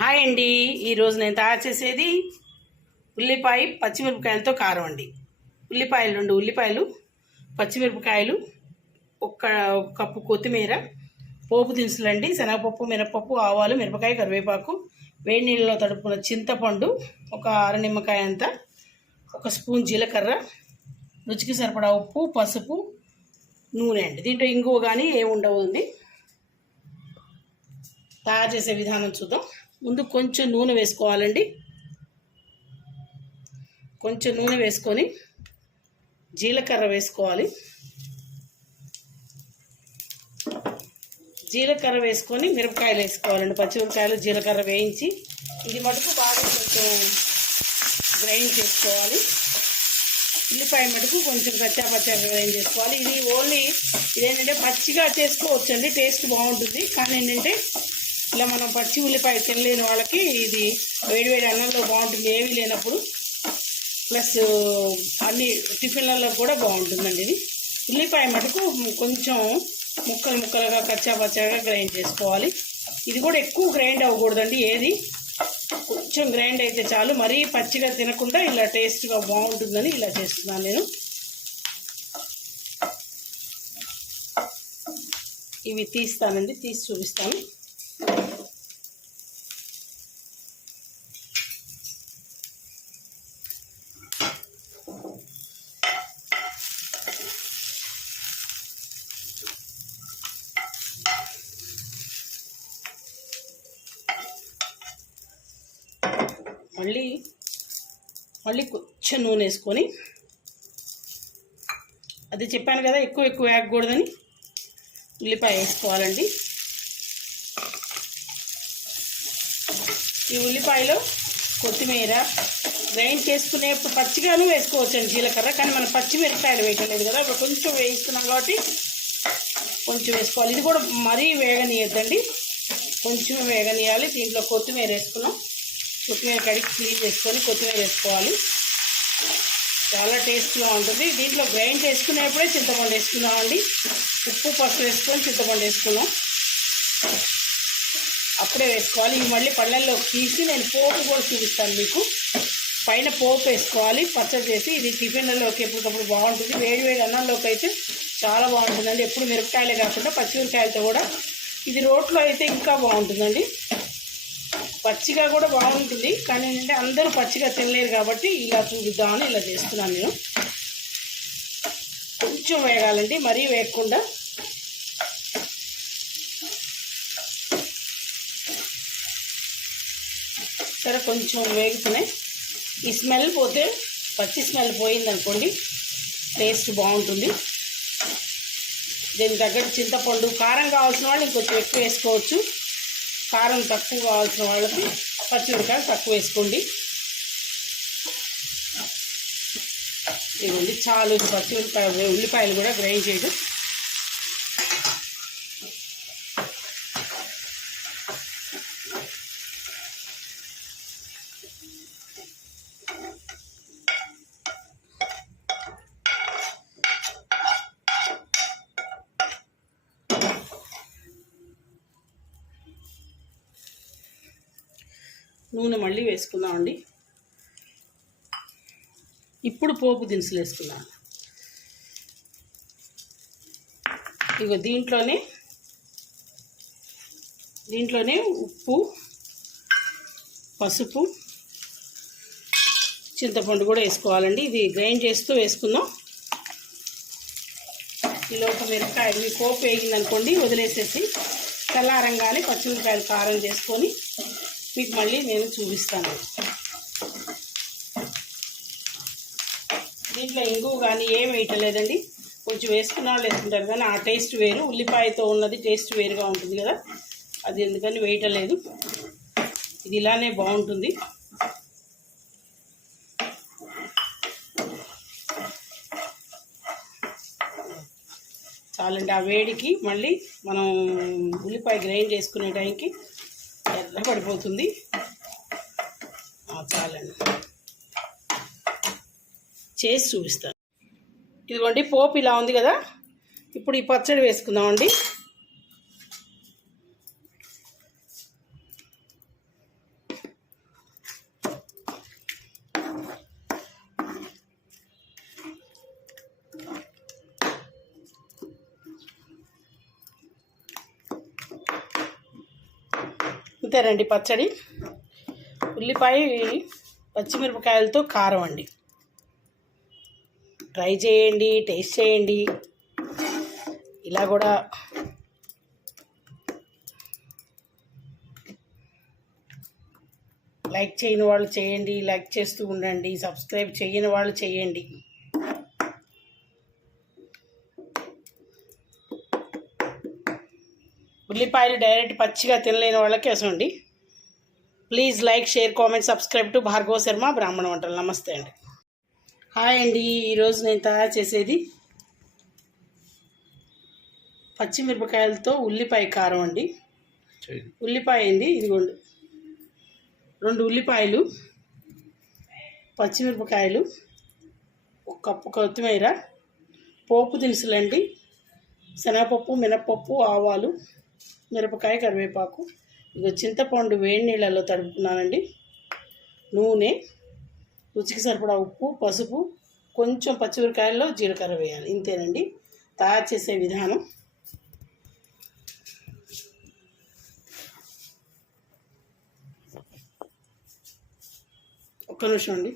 Hi అండి. ఈరోజు నేను తయారు చేసేది ఉల్లిపాయ పచ్చిమిరపకాయలతో కారం అండి. ఉల్లిపాయలు 2 ఉల్లిపాయలు, పచ్చిమిరపకాయలు, ఒక కప్పు కొత్తిమీర, పోపు దినుసులు అండి, శనగపప్పు, మినపప్పు, ఆవాలు, మిరపకాయ, కరివేపాకు, వేడి నీళ్ళలో తడుపుకున్న చింతపండు, ఒక అర నిమ్మకాయ అంత, ఒక స్పూన్ జీలకర్ర, రుచికి సరిపడా ఉప్పు, పసుపు, నూనె అండి. దీంట్లో ఇంగువ కానీ ఏమి ఉండవు అండి. తయారు చేసే విధానం చూద్దాం. ముందు కొంచెం నూనె వేసుకోవాలండి. కొంచెం నూనె వేసుకొని జీలకర్ర వేసుకోవాలి. జీలకర్ర వేసుకొని మిరపకాయలు వేసుకోవాలండి. పచ్చిమిరపకాయలు జీలకర్ర వేయించి ఇది మటుకు బాగా కొంచెం గ్రైండ్ చేసుకోవాలి. ఉల్లిపాయ మటుకు కొంచెం పచ్చాగా గ్రైండ్ చేసుకోవాలి. ఇది ఓన్లీ ఇదేంటంటే పచ్చిగా చేసుకోవచ్చండి, టేస్ట్ బాగుంటుంది. కానీ ఏంటంటే ఇలా మనం పచ్చి ఉల్లిపాయ తినలేని వాళ్ళకి ఇది వేడివేడి అన్నంలో బాగుంటుంది, ఏమీ లేనప్పుడు. ప్లస్ అన్ని టిఫిన్లలో కూడా బాగుంటుందండి. ఇది ఉల్లిపాయ మటుకు కొంచెం ముక్కలుగా పచ్చాగా గ్రైండ్ చేసుకోవాలి. ఇది కూడా ఎక్కువ గ్రైండ్ అవ్వకూడదండి, ఏది కొంచెం గ్రైండ్ అయితే చాలు. మరీ పచ్చిగా తినకుండా ఇలా టేస్ట్గా బాగుంటుందని ఇలా చేస్తున్నాను నేను. ఇవి తీస్తానండి, తీసి చూపిస్తాను. మళ్ళీ కొంచెం నూనె వేసుకొని, అది చెప్పాను కదా ఎక్కువ వేయకూడదని, ఉల్లిపాయ వేసుకోవాలండి. ఈ ఉల్లిపాయలో కొత్తిమీర గ్రైండ్ చేసుకునేప్పుడు పచ్చిగాను వేసుకోవచ్చండి జీలకర్ర. కానీ మనం పచ్చిమిరపకాయలు వేయట్లేదు కదా, ఇప్పుడు కొంచెం వేయిస్తున్నాం కాబట్టి కొంచెం వేసుకోవాలి. ఇది కూడా మరీ వేగనీయద్దండి, కొంచెం వేగనీయాలి. దీంట్లో కొత్తిమీర వేసుకున్నాం. కొత్తిమీర కడిగి క్లీన్ చేసుకొని కొత్తిమీర వేసుకోవాలి. చాలా టేస్ట్గా ఉంటుంది. దీంట్లో గ్రైండ్ చేసుకునేప్పుడే చింతపండు వేసుకున్నామండి. ఉప్పు పసుపు వేసుకొని చింతపండు వేసుకున్నాం, అప్పుడే వేసుకోవాలి. ఇవి మళ్ళీ పళ్ళల్లో తీసి నేను పోపు కూడా చూపిస్తాను మీకు. పైన పోపు వేసుకోవాలి పచ్చడి చేసి. ఇది టిఫిన్లలోకి ఎప్పటికప్పుడు బాగుంటుంది. వేడి అన్నంలోకి అయితే చాలా బాగుంటుందండి. ఎప్పుడు మిరపకాయలే కాకుండా పచ్చిమిరపకాయలతో కూడా. ఇది రోట్లో అయితే ఇంకా బాగుంటుందండి. పచ్చిగా కూడా బాగుంటుంది, కానీ ఏంటంటే అందరూ పచ్చిగా తినలేరు కాబట్టి ఇలా చూపిద్దామని ఇలా చేస్తున్నాను నేను. కొంచెం వేగాలండి, మరీ వేయకుండా. సరే కొంచెం వేగుతున్నాయి. ఈ స్మెల్ పోతే, పచ్చి స్మెల్ పోయిందనుకోండి, టేస్ట్ బాగుంటుంది. దీనికి తగ్గట్టు చింతపండు, కారం కావాల్సిన వాళ్ళు ఇంకొంచెం ఎక్కువ వేసుకోవచ్చు. కారం తక్కువ కావాల్సిన వాళ్ళకి పచ్చిమిరపకాయలు తక్కువ వేసుకోండి. ఇవ్వండి చాలు పచ్చిమిరపకాయ ఉల్లిపాయలు కూడా గ్రైండ్ చేయడం. నూనె మళ్ళీ వేసుకుందామండి. ఇప్పుడు పోపు దినుసులు వేసుకున్నాను. ఇగో దీంట్లోనే ఉప్పు, పసుపు, చింతపండు కూడా వేసుకోవాలండి. ఇది గ్రైండ్ చేస్తూ వేసుకుందాం. ఈలోపు మిరపకాయలు, మీ పోపు వేగిందనుకోండి వదిలేసేసి చల్లారంగానే పచ్చిమిరపకాయలు కారం చేసుకొని మీకు మళ్ళీ నేను చూపిస్తాను. దీంట్లో ఇంగువ కానీ ఏం వేయటలేదండి. కొంచెం వేసుకున్న వాళ్ళు వేసుకుంటారు, కానీ ఆ టేస్ట్ వేరు. ఉల్లిపాయతో ఉన్నది టేస్ట్ వేరుగా ఉంటుంది కదా, అది ఎందుకని వేయటలేదు. ఇది ఇలానే బాగుంటుంది. చాలండి. ఆ వేడికి మళ్ళీ మనం ఉల్లిపాయ గ్రైండ్ చేసుకునే టైంకి ఎర్రపడిపోతుంది. చాలండి, చేసి చూపిస్తాను. ఇదిగోండి పోపు ఇలా ఉంది కదా. ఇప్పుడు ఈ పచ్చడి వేసుకుందామండి. ఇంతేనండి పచ్చడి. ఉల్లిపాయ పచ్చిమిరపకాయలతో కారం అండి. ట్రై చేయండి, టేస్ట్ చేయండి. ఇలా కూడా లైక్ చేయని వాళ్ళు చేయండి, లైక్ చేస్తూ ఉండండి. సబ్స్క్రైబ్ చేయని వాళ్ళు చేయండి. ఉల్లిపాయలు డైరెక్ట్ పచ్చిగా తినలేని వాళ్ళకి వేసండి. Please like, share, comment, subscribe to Bhargava Sharma బ్రాహ్మణ వంటలు. నమస్తే అండి. హాయ్ అండి. ఈరోజు నేను తయారు చేసేది పచ్చిమిరపకాయలతో ఉల్లిపాయ కారం అండి. ఉల్లిపాయ అండి, ఇదిగోండి 2 ఉల్లిపాయలు, పచ్చిమిరపకాయలు, 1 కప్పు కొత్తిమీర, పోపు దినుసులండి, శనగపప్పు, మినపప్పు, ఆవాలు, మిరపకాయ, కరివేపాకు, ఇక చింతపండు వేడి నీళ్ళలో తడుపుకున్నానండి, నూనె, రుచికి సరిపడా ఉప్పు, పసుపు, కొంచెం పచ్చిమిరకాయల్లో జీలకర్ర వేయాలి. ఇంతేనండి తయారు చేసే విధానం. ఒక్క నిమిషం అండి.